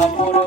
অপূর্ব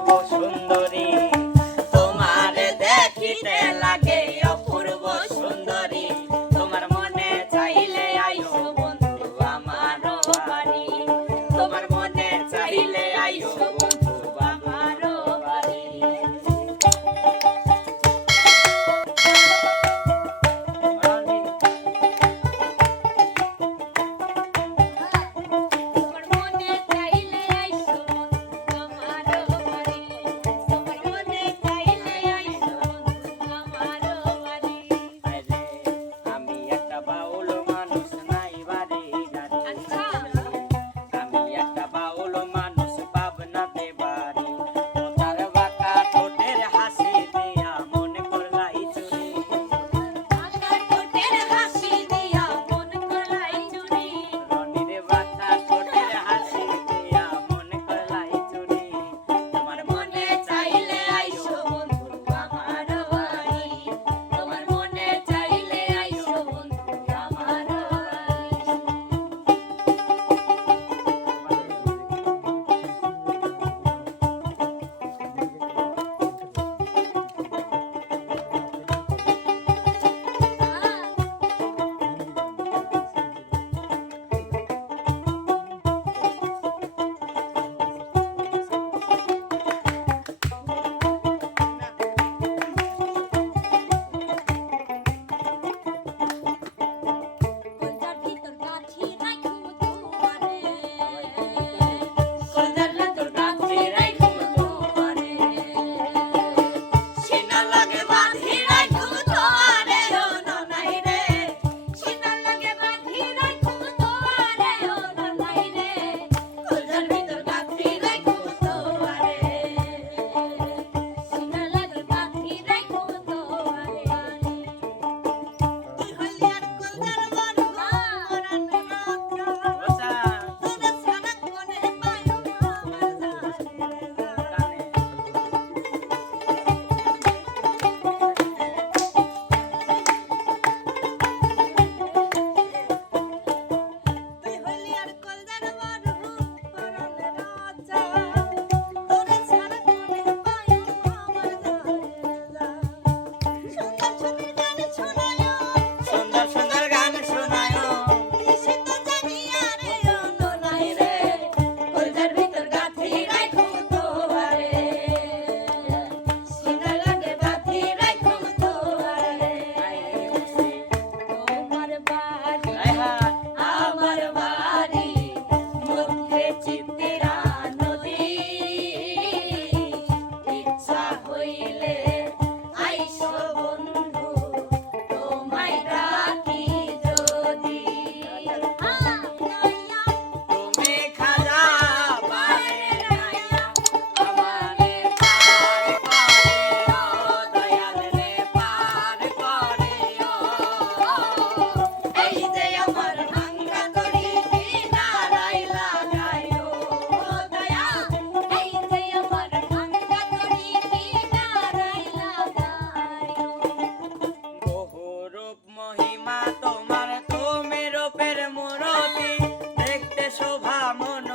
vámonos.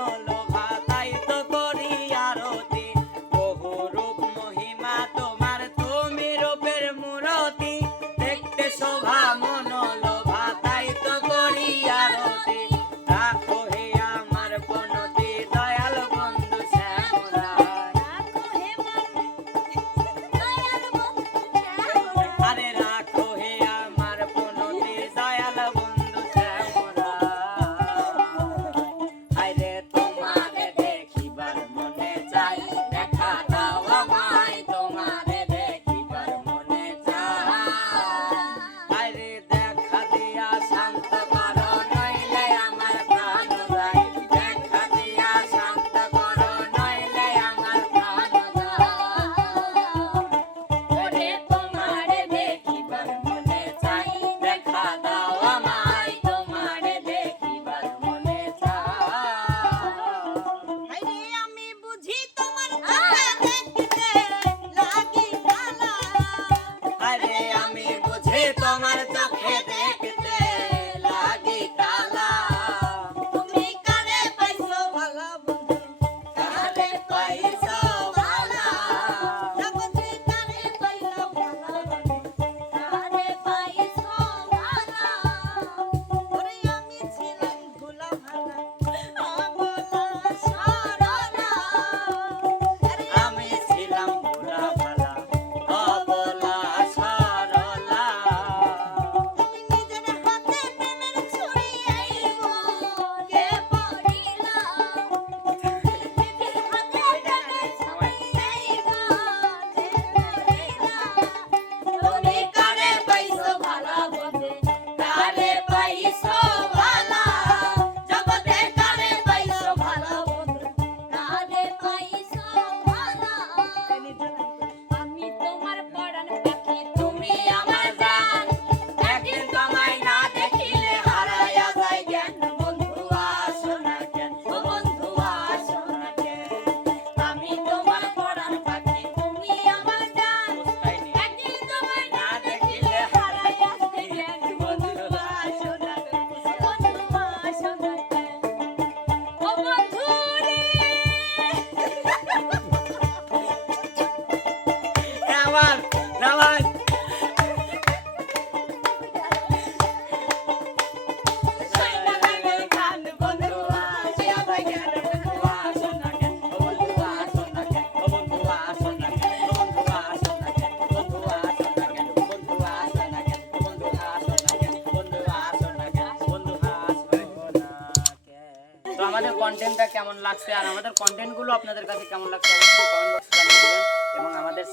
কন্টেন্টটা কেমন লাগছে আর আমাদের কন্টেন্টগুলো আপনাদের কাছে কেমন লাগছে অবশ্যই কমেন্ট বক্সে জানিয়ে দিবেন এবং আমাদের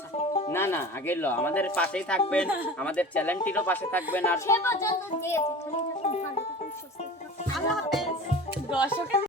না না আগে ল আমাদের পাশেই থাকবেন আমাদের চ্যানেলটিরও পাশে থাকবেন আর দর্শকের